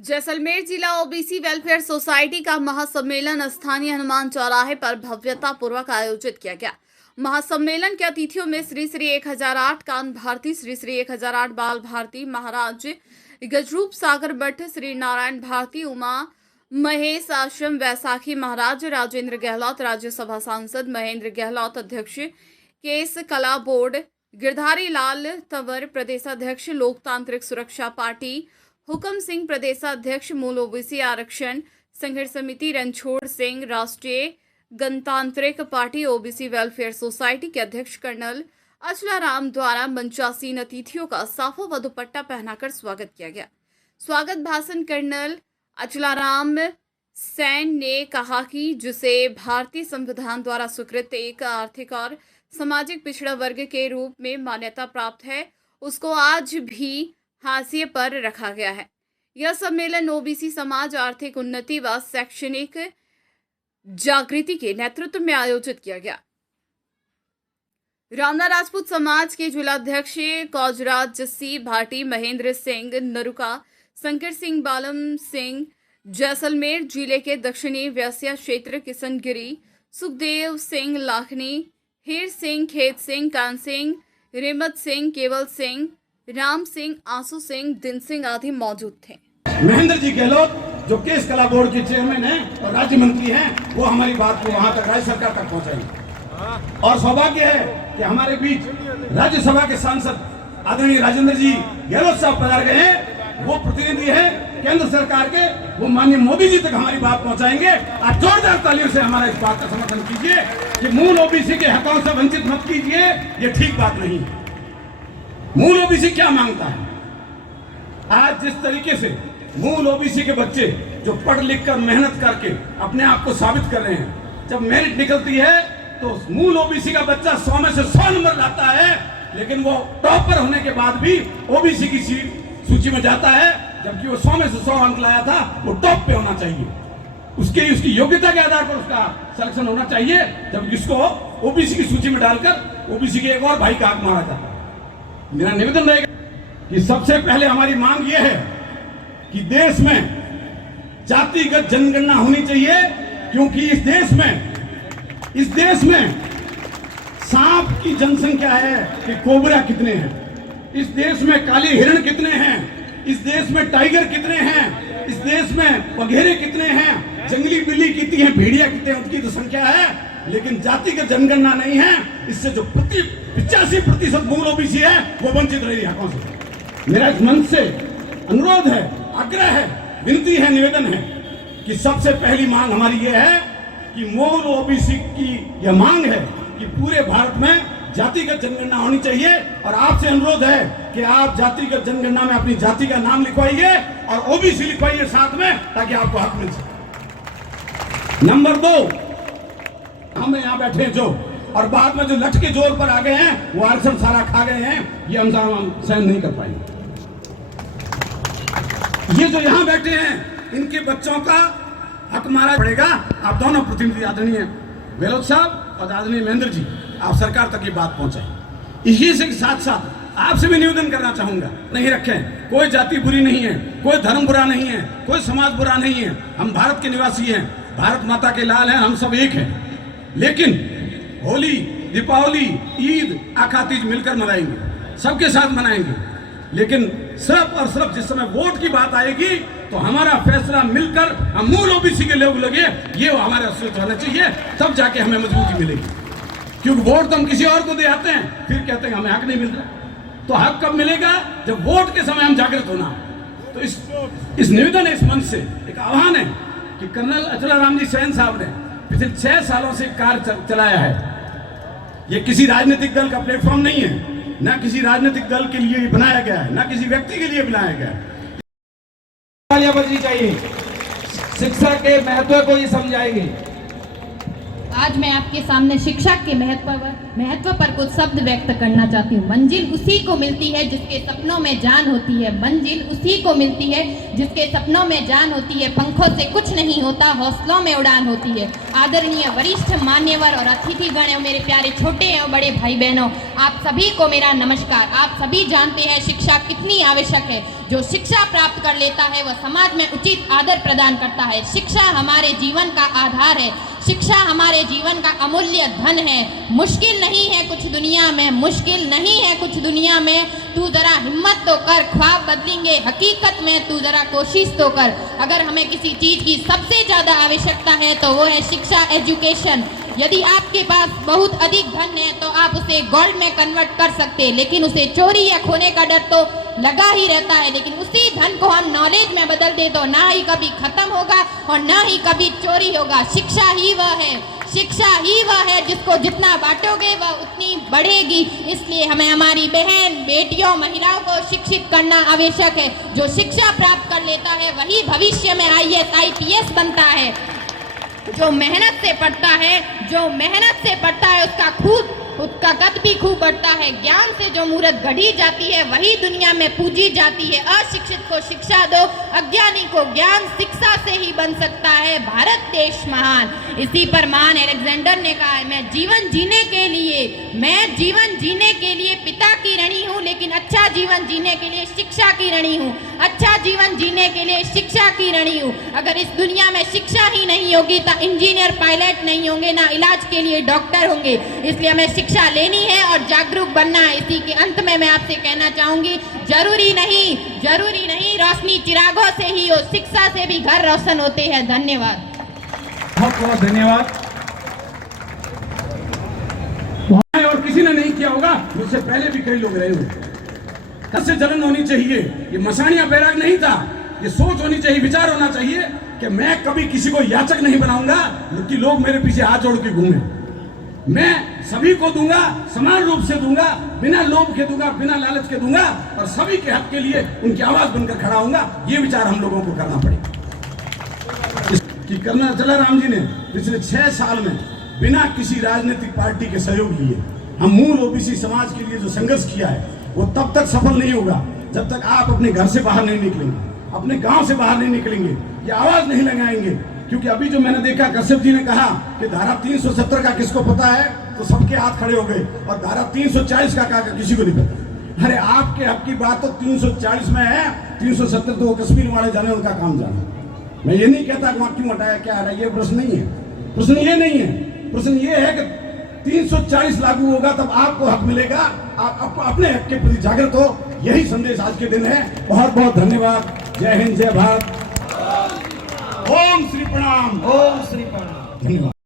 जैसलमेर जिला OBC welfare society का महासम्मेलन स्थानीय हनुमान चौराहे पर भव्यता पूर्वक आयोजित किया गया। महासम्मेलन के अतिथियों में श्री श्री 1008 कान भारती, श्री श्री 1008 बाल भारती, महाराज गजरूप सागर मठ, श्री नारायण भारती, उमा महेश आश्रम वैसाखी महाराज, राजेंद्र गहलोत राज्यसभा सांसद, महेंद्र गहलोत अध्यक्ष केस कला बोर्ड, गिरधारी लाल तंवर प्रदेशाध्यक्ष लोकतांत्रिक सुरक्षा पार्टी, हुकम सिंह प्रदेशाध्यक्ष मूल ओबीसी आरक्षण संघर्ष समिति, रणछोड़ सिंह राष्ट्रीय गणतांत्रिक पार्टी ओबीसी वेलफेयर सोसाइटी के अध्यक्ष कर्नल अचलाराम द्वारा मंचासीन अतिथियों का साफा व दुपट्टा पहनाकर स्वागत किया गया। स्वागत भाषण कर्नल अचलाराम सैन ने कहा कि जिसे भारतीय संविधान द्वारा स्वीकृत एक आर्थिक और सामाजिक पिछड़ा वर्ग के रूप में मान्यता प्राप्त है, उसको आज भी हाशिए पर रखा गया है। यह सम्मेलन ओबीसी समाज, आर्थिक उन्नति व शैक्षणिक जागृति के नेतृत्व में आयोजित किया गया। रामना राजपूत समाज के जिलाध्यक्ष कौजराज जस्सी भाटी, महेंद्र सिंह नरुका, शंकर सिंह बालम सिंह, जैसलमेर जिले के दक्षिणी व्यासिया क्षेत्र किशनगिरी, सुखदेव सिंह लाखनी, हीर सिंह, खेत सिंह, कान सिंह, रेमत सिंह, केवल सिंह, राम सिंह, आंसू सिंह, दिन सिंह आदि मौजूद थे। महेंद्र जी गहलोत जो केस कला बोर्ड के चेयरमैन हैं और राज्य मंत्री हैं, वो हमारी बात को वहां तक राज्य सरकार तक पहुंचाएंगे। और सौभाग्य है कि हमारे बीच राज्यसभा के सांसद आदरणीय राजेंद्र जी गहलोत साहब पधार गए हैं। वो प्रतिनिधि हैं केंद्र सरकार के, वो माननीय मोदी जी तक हमारी बात पहुंचाएंगे। आप जोरदार तालियों से हमारा इस बात का समर्थन कीजिए कि मूल ओबीसी के हकों से वंचित मत कीजिए, ये ठीक बात नहीं है। मूल ओबीसी क्या मांगता है? आज जिस तरीके से मूल ओबीसी के बच्चे जो पढ़ लिख कर मेहनत करके अपने आप को साबित कर रहे हैं, जब मेरिट निकलती है तो मूल ओबीसी का बच्चा 100 में से 100 नंबर लाता है, लेकिन वो टॉपर होने के बाद भी ओबीसी की सूची में जाता है, जबकि वो 100 में से 100 अंक लाया था। वो टॉप पे होना चाहिए, उसकी योग्यता के आधार पर उसका सिलेक्शन होना चाहिए, जबकि उसको ओबीसी की सूची में डालकर ओबीसी के एक और भाई का हक मारा जाता है। मेरा निवेदन रहेगा कि सबसे पहले हमारी मांग यह है कि देश में जातिगत जनगणना होनी चाहिए, क्योंकि इस देश में सांप की जनसंख्या है कि कोबरा कितने हैं, इस देश में काले हिरण कितने हैं, इस देश में टाइगर कितने हैं, इस देश में बघेरे कितने हैं, जंगली बिल्ली कितनी है, भेड़िया कितने हैं, उनकी तो संख्या है, लेकिन जातिगत जनगणना नहीं है। इससे जो 85% मूल ओबीसी है वो वंचित रही हकों से। मेरा इस मंच से अनुरोध है, आग्रह है, विनती है, निवेदन है कि सबसे पहली मांग हमारी ये है कि मूल ओबीसी की यह मांग है कि पूरे भारत में जातिगत जनगणना होनी चाहिए। और आपसे अनुरोध है कि आप जातिगत जनगणना में अपनी जाति का नाम लिखवाइए और ओबीसी लिखवाइए साथ में, ताकि आपको हक मिल सके। नंबर 2, हम यहाँ बैठे जो और बाद में जो लट के जोर पर आ गए हैं, वो आरक्षण सारा खा गए हैं, ये हम सहन नहीं कर पाएंगे। ये जो यहाँ बैठे हैं, इनके बच्चों का हक मारा पड़ेगा। आप दोनों प्रतिनिधि आदरणीय गहलोत साहब और आदरणीय महेंद्र जी, आप सरकार तक ये बात पहुंचाएं। इसी से साथ साथ आपसे भी निवेदन करना चाहूंगा, नहीं रखें, कोई जाति बुरी नहीं है, कोई धर्म बुरा नहीं है, कोई समाज बुरा नहीं है। हम भारत के निवासी हैं, भारत माता के लाल हैं, हम सब एक हैं। लेकिन होली, दीपावली, ईद, आखा तीज मिलकर मनाएंगे, सबके साथ मनाएंगे। लेकिन सिर्फ और सिर्फ जिस समय वोट की बात आएगी तो हमारा फैसला मिलकर हम मूल ओबीसी के लोग लगे, ये हमारे अस्तित्व होना चाहिए, तब जाके हमें मजबूती मिलेगी। क्योंकि वोट तो हम किसी और को दे आते हैं, फिर कहते हैं हमें हक नहीं मिल रहा। तो हक कब मिलेगा? जब वोट के समय हम जागृत होना। तो इस निवेदन है, इस मंच से एक आह्वान है कि कर्नल अचलाराम जी सैन साहब ने पिछले 6 सालों से कार्य चलाया है। ये किसी राजनीतिक दल का प्लेटफॉर्म नहीं है, ना किसी राजनीतिक दल के लिए बनाया गया है, ना किसी व्यक्ति के लिए बनाया गया है। बजनी चाहिए, शिक्षा के महत्व को ये समझाएंगे। आज मैं आपके सामने शिक्षा के महत्व पर महत्व पर कुछ शब्द व्यक्त करना चाहती हूँ। मंजिल उसी को मिलती है जिसके सपनों में जान होती है। मंजिल उसी को मिलती है जिसके सपनों में जान होती है। पंखों से कुछ नहीं होता, हौसलों में उड़ान होती है। आदरणीय वरिष्ठ मान्यवर और अतिथिगण एवं मेरे प्यारे छोटे एवं बड़े भाई बहनों, आप सभी को मेरा नमस्कार। आप सभी जानते हैं शिक्षा कितनी आवश्यक है। जो शिक्षा प्राप्त कर लेता है वह समाज में उचित आदर प्रदान करता है। शिक्षा हमारे जीवन का आधार है। शिक्षा हमारे जीवन का अमूल्य धन है। मुश्किल नहीं है कुछ दुनिया में, मुश्किल नहीं है कुछ दुनिया में। तू जरा हिम्मत तो कर, ख्वाब बदलेंगे हकीकत में, तू जरा कोशिश तो कर। अगर हमें किसी चीज की सबसे ज्यादा आवश्यकता है तो वो है शिक्षा, एजुकेशन। यदि आपके पास बहुत अधिक धन है तो आप उसे गोल्ड में कन्वर्ट कर सकते हैं, लेकिन उसे चोरी या खोने का डर तो लगा ही रहता है। लेकिन उसी धन को हम नॉलेज में बदल दे तो ना ही कभी खत्म होगा और ना ही कभी चोरी होगा। शिक्षा ही वह है, शिक्षा ही वह है जिसको जितना बांटोगे वह उतनी बढ़ेगी। इसलिए हमें हमारी बहन, बेटियों, महिलाओं को शिक्षित करना आवश्यक है। जो शिक्षा प्राप्त कर लेता है वही भविष्य में IAS, IPS बनता है। जो मेहनत से पढ़ता है, जो मेहनत से पढ़ता है उसका कद भी खूब बढ़ता है। ज्ञान से जो मूर्त गढ़ी जाती है वही दुनिया में पूजी जाती है। अशिक्षित को शिक्षा दो, अज्ञानी को ज्ञान, शिक्षा से ही बन सकता है भारत देश महान। इसी पर महान अलेक्जेंडर ने कहा है, मैं जीवन जीने के लिए पिता की ऋणी हूँ, लेकिन अच्छा जीवन जीने के लिए शिक्षा की ऋणी हूँ। अच्छा जीवन जीने के लिए शिक्षा की ऋणी हूँ। अगर इस दुनिया में शिक्षा ही नहीं होगी तो इंजीनियर, पायलट नहीं होंगे, ना इलाज के लिए डॉक्टर होंगे। इसलिए हमें शिक्षा लेनी है और जागरूक बनना है। इसी के अंत में मैं आपसे कहना चाहूंगी, जरूरी नहीं रोशनी चिरागों से ही हो, शिक्षा से भी घर रोशन होते हैं। धन्यवाद। बहुत बहुत धन्यवाद। और किसी ने नहीं किया होगा, मुझसे पहले भी कई लोग रहे हुए। कस्य जलन होनी चाहिए, ये मसानिया बैराग नहीं था। ये सोच होनी चाहिए, विचार होना चाहिए कि मैं कभी किसी को याचक नहीं बनाऊंगा कि लोग मेरे पीछे हाथ जोड़ के घूमे। मैं सभी को दूंगा, समान रूप से दूंगा, बिना लोभ के दूंगा, बिना लालच के दूंगा और सभी के हक के लिए उनकी आवाज बनकर खड़ा होऊंगा। ये विचार हम लोगों को करना पड़ेगा। कि करना चला राम जी ने पिछले 6 साल में बिना किसी राजनीतिक पार्टी के सहयोग लिए हम मूल ओबीसी समाज के लिए जो संघर्ष किया है वो तब तक सफल नहीं होगा जब तक आप अपने घर से बाहर नहीं निकलेंगे, अपने गांव से बाहर नहीं निकलेंगे, ये आवाज नहीं लगाएंगे। क्योंकि अभी जो मैंने देखा, कश्यप जी ने कहा कि धारा 370 का किसको पता है, तो सबके हाथ खड़े हो गए। और धारा 340 का किसी को नहीं पता। अरे आपके हक की बात तो 340 में है, 370 तो कश्मीर वाले जाने, उनका काम जाने। मैं ये नहीं कहता कि वहां क्यों हटाया, क्या है, ये प्रश्न नहीं है। प्रश्न ये नहीं है, प्रश्न ये है कि 340 लागू होगा तब आपको हक मिलेगा। आप अपने हक के प्रति जागृत हो। यही संदेश आज के दिन है। बहुत बहुत धन्यवाद। जय हिंद, जय भारत। ओम श्री प्रणाम। ओम श्री प्रणाम। धन्यवाद।